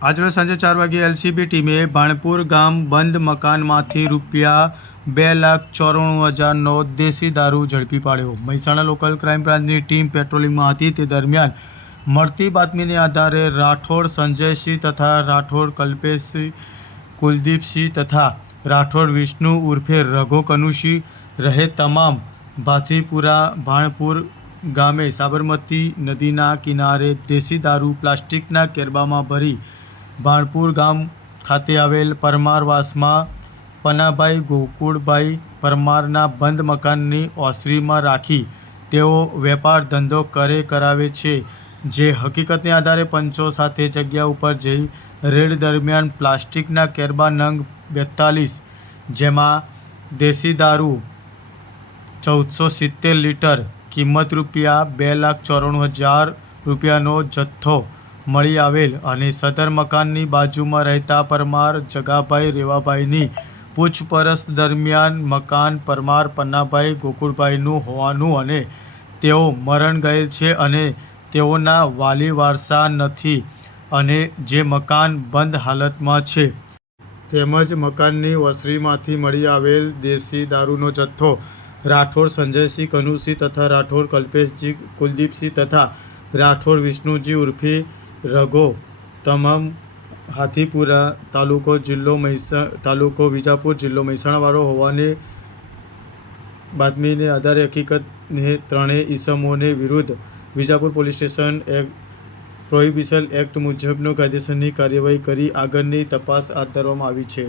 આજરોજ સાંજે 4 વાગ્યે એલસીબી ટીમે ભાણપુર ગામ બંધ મકાનમાંથી ₹2,94,000નો દેશી દારૂ ઝડપી પાડ્યો। મહેસાણા લોકલ ક્રાઇમ બ્રાન્ચની ટીમ પેટ્રોલિંગમાં હતી તે દરમિયાન મળતી બાતમીને આધારે રાઠોડ સંજયસિંહ તથા રાઠોડ કલ્પેશસિંહ, કુલદીપસિંહ તથા રાઠોડ વિષ્ણુ ઉર્ફે રઘો કનુસિંહ રહે તમામ ભાથીપુરા ભાણપુર ગામે સાબરમતી નદીના કિનારે દેશી દારૂ પ્લાસ્ટિકના કેરબામાં ભરી ભાણપુર ગામ ખાતે આવેલ પરમારવાસમાં પનાભાઈ ગોકુળભાઈ પરમારના બંધ મકાનની ઓસરીમાં રાખી તેઓ વેપાર ધંધો કરાવે છે। જે હકીકતને આધારે પંચો સાથે જગ્યા ઉપર જઈ રેડ દરમિયાન પ્લાસ્ટિકના કેરબા નંગ 42 જેમાં દેશી દારૂ 1470 લીટર કિંમત ₹2,94,000નો જથ્થો મળી આવેલ અને સદર મકાનની બાજુમાં રહેતા પરમાર જગાભાઈ રેવાભાઈની પૂછપરછ દરમિયાન મકાન પરમાર પન્નાભાઈ ગોકુળભાઈનું હોવાનું અને તેઓ મરણ ગયેલ છે અને તેઓના વાલી વારસા નથી અને જે મકાન બંધ હાલતમાં છે તેમજ મકાનની ઓસરીમાંથી મળી આવેલ દેશી દારૂનો જથ્થો રાઠોડ સંજયસિંહ કનુસિંહ તથા રાઠોડ કલ્પેશજી કુલદીપસિંહ તથા રાઠોડ વિષ્ણુજી ઉર્ફે રઘો તમામ હાથીપુરા તાલુકો વિજાપુર જિલ્લો મહેસાણાવાળો હોવાની બાતમીને આધારે હકીકતને ત્રણેય ઈસમોને વિરુદ્ધ Vijapur police station prohibition act મુજબનો કાયદેસરની કાર્યવાહી કરી આગળની તપાસ હાથ ધરવામાં આવી છે।